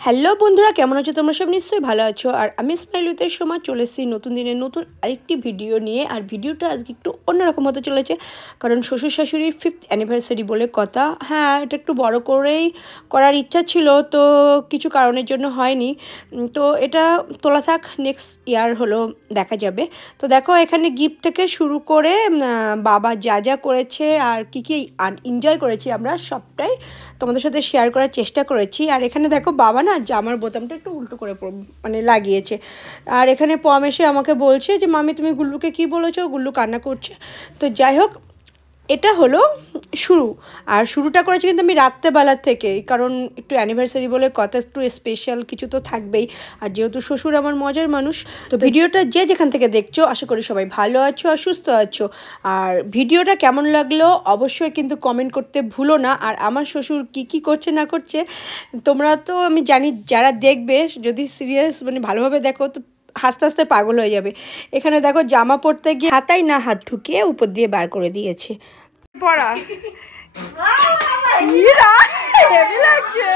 Hello বন্ধুরা, কেমন আছো তোমরা? সব নিশ্চয়ই ভালো আছো। আর আমি স্মাইলুতের সময় চলে এসেছি নতুন দিনের নতুন আরেকটি ভিডিও নিয়ে। আর ভিডিওটা আজকে একটু অন্যরকম হতে চলেছে, কারণ শ্বশুর শাশুড়ির 5th অ্যানিভার্সারি বলে কথা। হ্যাঁ, এটা একটু বড় করেই করার ইচ্ছা ছিল, তো কিছু কারণের জন্য হয়নি। তো এটা তোলা থাক, নেক্সট ইয়ার হলো দেখা যাবে। তো দেখো, এখানে গিফট থেকে শুরু করে বাবা যা যা করেছে আর কী কী এনজয় করেছি আমরা সবটাই তোমাদের সাথে শেয়ার করার চেষ্টা করেছি। আর এখানে দেখো, বাবা না জামার বোতামটা একটু উল্টো করে মানে লাগিয়েছে। আর এখানে পম এসে আমাকে বলছে যে মামি তুমি গুল্লুকে কি বলেছো, গুল্লু কান্না করছে। তো যাই হোক, এটা হলো শুরু। আর শুরুটা করেছি কিন্তু আমি রাত্রেবেলার থেকে, কারণ একটু অ্যানিভার্সারি বলে কথা, একটু স্পেশাল কিছু তো থাকবেই। আর যেহেতু শ্বশুর আমার মজার মানুষ, তো ভিডিওটা যে যেখান থেকে দেখছো আশা করি সবাই ভালো আছো আর সুস্থ আছো। আর ভিডিওটা কেমন লাগলো অবশ্যই কিন্তু কমেন্ট করতে ভুলো না। আর আমার শ্বশুর কি কি করছে না করছে তোমরা তো আমি জানি, যারা দেখবে যদি সিরিয়াস মানে ভালোভাবে দেখো তো হাসতে হাসতে পাগল হয়ে যাবে। এখানে দেখো, জামা পরতে গিয়ে হাতায় না হাত ঢুকিয়ে উপর দিয়ে বার করে দিয়েছে। পড়া হেভি লাগছে।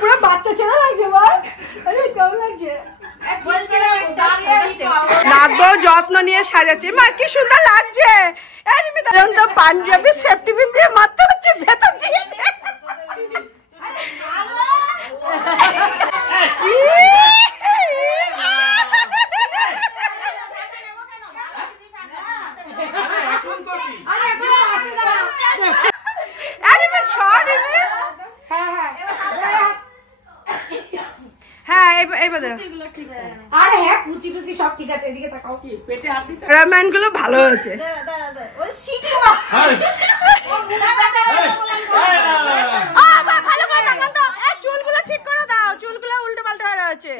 পুরো বাচ্চা ছেলে লাগছে, বল কেমন লাগছে? নাচবো, যত্ন নিয়ে সাজাচ্ছি। মা কি সুন্দর লাগছে। তো পাঞ্জাবি সেফটি পিন দিয়ে মারতে হচ্ছে ভেতর দিয়ে। ভালো হয়েছে। চুলগুলো ঠিক করে দাও, চুলগুলো উল্টো পাল্টা হয়ে রয়েছে।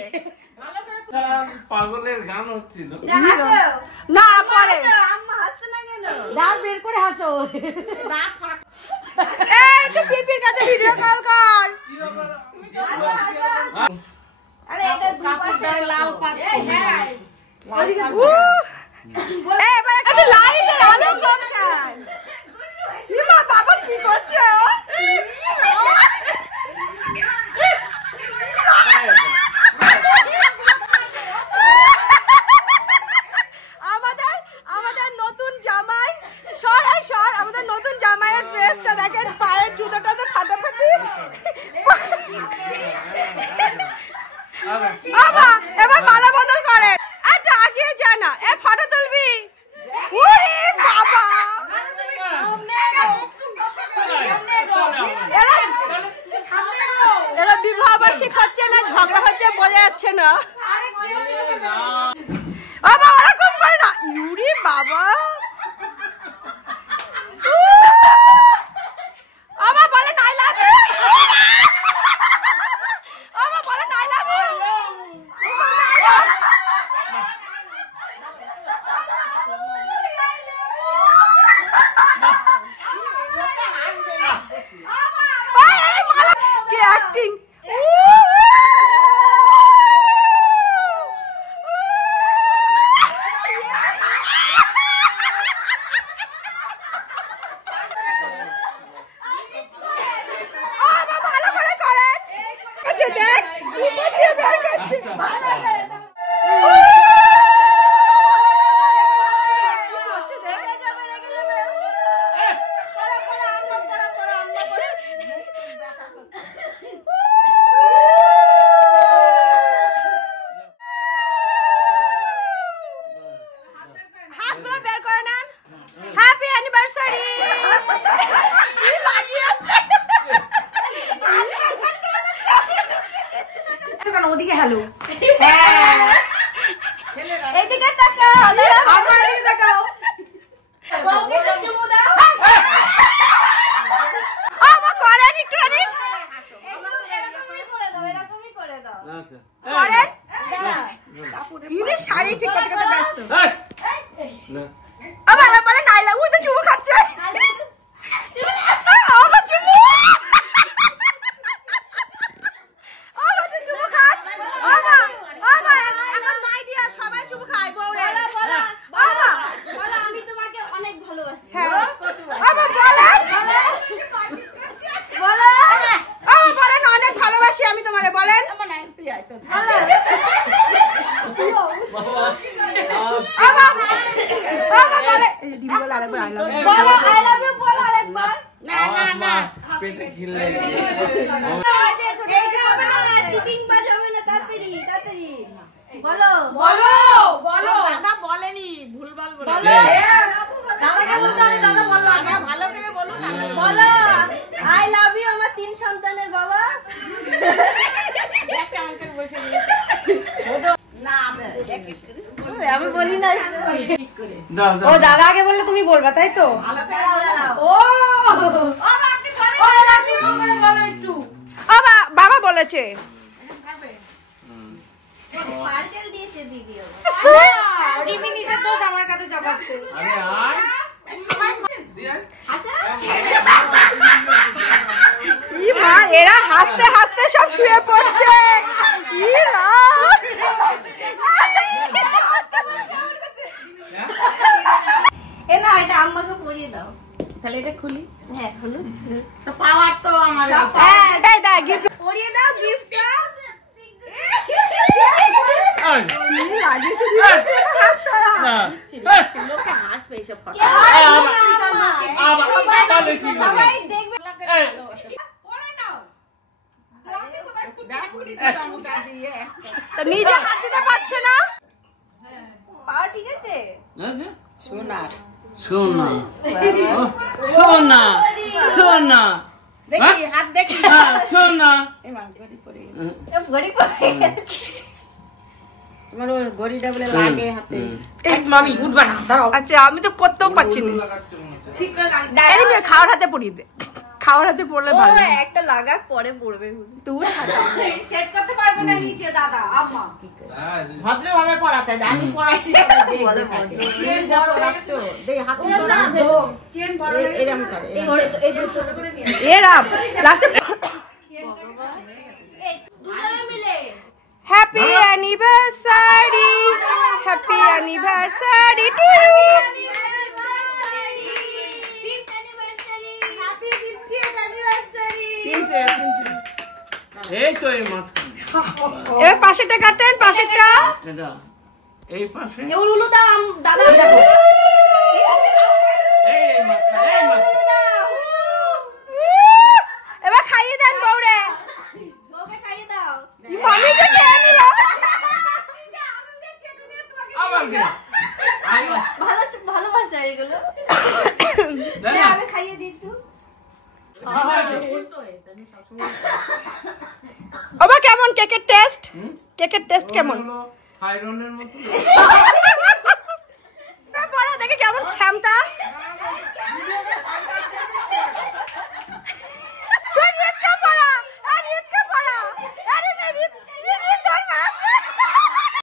পাগলের গান হচ্ছিল না, পরে দাঁত বের করে হাসো। একটু পিপির কাছে ভিডিও কল কর। আরে এটা দুপাশে লাল পাতা। ওদিকে এবার একটা লাইটের আলো কম কর। ইমা বাবা কি করছে? আমাদের নতুন জামাই, সর আমাদের নতুন জামাইয়ের ড্রেসটা দেখেন, পায়ের জুতোটাতে ফাটাফাটি। বাবা এবার মালা বদল করেন, একটু আগিয়ে যা না, এ ফটো তুলবি। ওরে বাবা, এরা বিবাহবার্ষিক হচ্ছে না ঝগড়া হচ্ছে বোঝা যাচ্ছে না। বাবা ওরকম করে না, ইউরি বাবা। বাবা বলে নাই লাগে, বাবা বলে নাই লাগে। কি অ্যাক্টিং। দিদি বলে আরেকবার আই লাভ ইউ বলো আই লাভ ইউ বলো আরেকবার না না না পেটে খিল লেগে চিটিং বাজ হবে না তাড়াতাড়ি তাড়াতাড়ি বলো বলো বলো দাদা বলেনি ভুলভাল বলে দাদাকে বলতে হবে দাদা বলো আগে ভালো করে বলো বলো আই লাভ ইউ আমার 3 সন্তানের বাবা একটা আঙ্কেল বসে দিয়েছে না আমি বলি না দাও ও দাদা আগে বললে তুমি বলবা তাই তো ও আপনি করে রাখি করে বলো একটু বাবা বলেছে পার্কেল দিয়েছে দিদি রিমি নিজের দোষ আমার কাছে চাপাচ্ছে আরে আয় আচ্ছা ই মা এরা হাসতে হাসতে সব শুয়ে পড়ছে ই রাম এ না এটা আম্মাকে পরিয়ে দাও তাহলে এটা খুলি হ্যাঁ হলো তো পাওয়ার তো আমার এই দা গিফট পরিয়ে দাও গিফটটা আয় না লোকে হাসবে এসব ফটো আবার তাহলে কি হবে সবাই দেখবে এই পরে নাও তো নিজে হাত দিতে পারছে না পা ঠিক আছে সোনার সোনা সোনা সোনা দেখি হাত দেখি সোনা এমন গড়ি পরে গড়ি পড়ে তোমার ওই গড়িটা বলে লাগে হাতে এক মামি উঠবা না দাঁড়াও আচ্ছা আমি তো করতেও পারছি না ঠিক করে লাগে এই নে, খাওয়ার হাতে পরিয়ে দে খাওয়ার হাতে পড়লে ভালো ও একটা লাগা পরে পড়বে তুই সেট করতে পারবে না নিচে দাদা আম্মা ভদ্রভাবে পড়াতে দেয় আমি পড়াচ্ছি বলো, চেন বড় রাখছো দেই হাতে চেন বড় এরকম করে এ রাম লাস্টে দুজনে মিলে happy anniversary happy anniversary to you এই তো এই মাঝখানে এবার পাশেরটা কাটেন পাশেরটা এটা এই পাশে এবার উলু দাও দাদা দেখো এই মাঝখানে এই মাঝখানে এবার খাইয়ে দেন বউরে বউকে খাইয়ে দাও মামি যে খেয়ে নিল আবার কে ভালো ভালোবাসা এগুলো দে, আমি খাইয়ে দিই একটু ওবা কেমন কেকের টেস্ট কেকের টেস্ট কেমন আয়রনের মতো